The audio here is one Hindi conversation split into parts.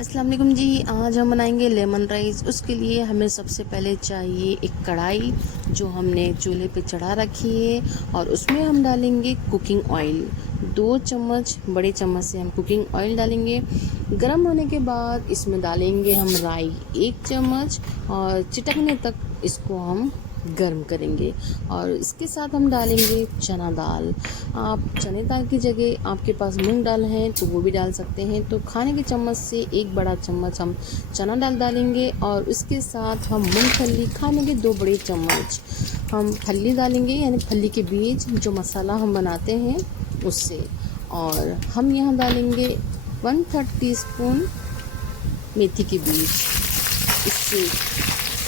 अस्सलाम वालेकुम जी। आज हम बनाएंगे लेमन राइस। उसके लिए हमें सबसे पहले चाहिए एक कढ़ाई जो हमने चूल्हे पे चढ़ा रखी है, और उसमें हम डालेंगे कुकिंग ऑयल। 2 चम्मच बड़े चम्मच से हम कुकिंग ऑयल डालेंगे। गर्म होने के बाद इसमें डालेंगे हम राई 1 चम्मच, और चिटकने तक इसको हम गर्म करेंगे। और इसके साथ हम डालेंगे चना दाल। आप चने दाल की जगह आपके पास मूंग दाल है तो वो भी डाल सकते हैं। तो खाने के चम्मच से 1 बड़ा चम्मच हम चना दाल डालेंगे, और इसके साथ हम मूंगफली खाने के 2 बड़े चम्मच हम फली डालेंगे, यानी फली के बीज जो मसाला हम बनाते हैं उससे। और हम यहाँ डालेंगे 1/3 टीस्पून मेथी के बीज, इससे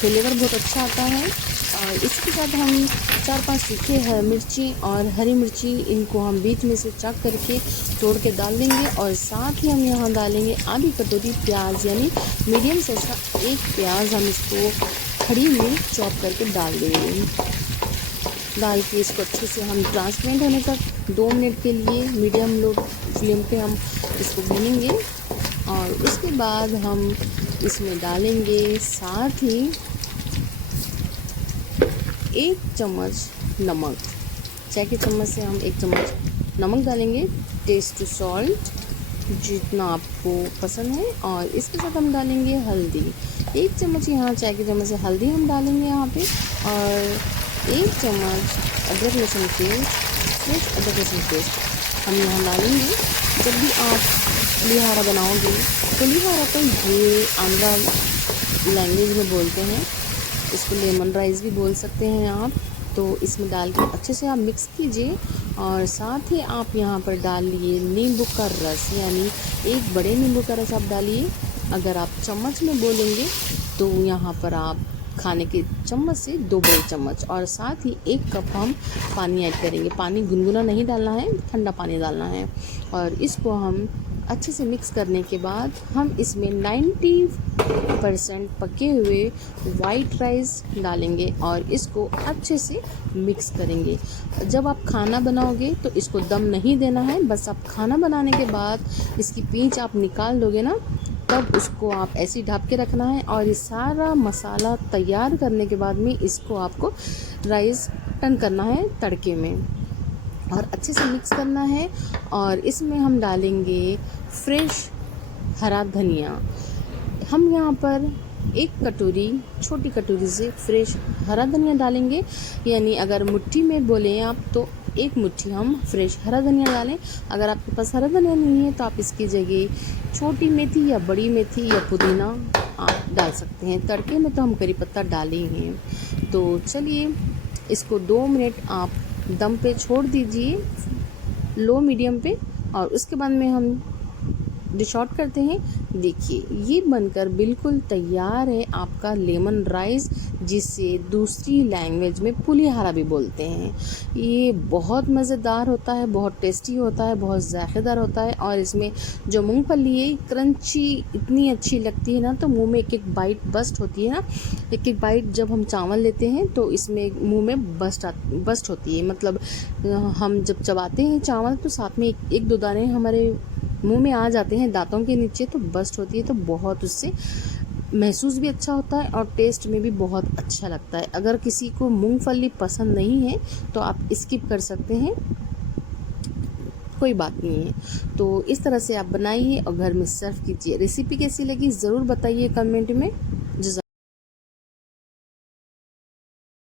फ्लेवर बहुत अच्छा आता है। और इसके साथ हम 4-5 सूखे मिर्ची और हरी मिर्ची, इनको हम बीच में से चॉप करके तोड़ के डाल देंगे। और साथ ही हम यहाँ डालेंगे आधी कटोरी प्याज, यानी मीडियम साइज का 1 प्याज हम इसको खड़ी में चॉप करके डाल देंगे। डाल के इसको अच्छे से हम ट्रांसपेरेंट होने तक 2 मिनट के लिए मीडियम लो फ्लेम पे हम इसको भूनेंगे। और उसके बाद हम इसमें डालेंगे साथ ही 1 चम्मच नमक। चाय के चम्मच से हम 1 चम्मच नमक डालेंगे, टेस्ट टू सॉल्ट जितना आपको पसंद है। और इसके साथ हम डालेंगे हल्दी 1 चम्मच, यहाँ चाय के चम्मच से हल्दी हम डालेंगे यहाँ पे। और 1 चम्मच अदरक लहसुन पेस्ट, फ्रेश अदरक लहसुन पेस्ट हम यहाँ डालेंगे। जब भी आप पुलिहारा बनाओगे, पुलिहारा तो ये आंध्रा लैंग्वेज में बोलते हैं, इसको लेमन राइस भी बोल सकते हैं आप। तो इसमें डाल के अच्छे से आप मिक्स कीजिए। और साथ ही आप यहाँ पर डालिए नींबू का रस, यानी 1 बड़े नींबू का रस आप डालिए। अगर आप चम्मच में बोलेंगे तो यहाँ पर आप खाने के चम्मच से 2 बड़े चम्मच। और साथ ही 1 कप हम पानी ऐड करेंगे। पानी गुनगुना नहीं डालना है, ठंडा पानी डालना है। और इसको हम अच्छे से मिक्स करने के बाद हम इसमें 90% पके हुए वाइट राइस डालेंगे, और इसको अच्छे से मिक्स करेंगे। जब आप खाना बनाओगे तो इसको दम नहीं देना है, बस आप खाना बनाने के बाद इसकी पींच आप निकाल दोगे ना, तब उसको आप ऐसे ही ढक के रखना है। और ये सारा मसाला तैयार करने के बाद में इसको आपको राइस टर्न करना है तड़के में, और अच्छे से मिक्स करना है। और इसमें हम डालेंगे फ्रेश हरा धनिया। हम यहाँ पर 1 कटोरी, छोटी कटोरी से फ्रेश हरा धनिया डालेंगे, यानी अगर मुट्ठी में बोलें आप तो 1 मुट्ठी हम फ्रेश हरा धनिया डालें। अगर आपके पास हरा धनिया नहीं है तो आप इसकी जगह छोटी मेथी या बड़ी मेथी या पुदीना आप डाल सकते हैं। तड़के में तो हम करी पत्ता डाले ही हैं। तो चलिए इसको 2 मिनट आप दम पे छोड़ दीजिए, लो मीडियम पे। और उसके बाद में हम डिश आउट करते हैं। देखिए ये बनकर बिल्कुल तैयार है आपका लेमन राइस, जिसे दूसरी लैंग्वेज में पुलिहारा भी बोलते हैं। ये बहुत मज़ेदार होता है, बहुत टेस्टी होता है, बहुत ज़ायक़ेदार होता है। और इसमें जो मूंगफली है क्रंची इतनी अच्छी लगती है ना, तो मुंह में एक बाइट बस्ट होती है ना। एक बाइट जब हम चावल लेते हैं तो इसमें मुंह में बस्ट होती है, मतलब हम जब चबाते हैं चावल तो साथ में 1-2 दाने हमारे मुंह में आ जाते हैं दांतों के नीचे, तो बस्ट होती है। तो बहुत उससे महसूस भी अच्छा होता है और टेस्ट में भी बहुत अच्छा लगता है। अगर किसी को मूंगफली पसंद नहीं है तो आप स्किप कर सकते हैं, कोई बात नहीं है। तो इस तरह से आप बनाइए और घर में सर्व कीजिए। रेसिपी कैसी लगी ज़रूर बताइए कमेंट में।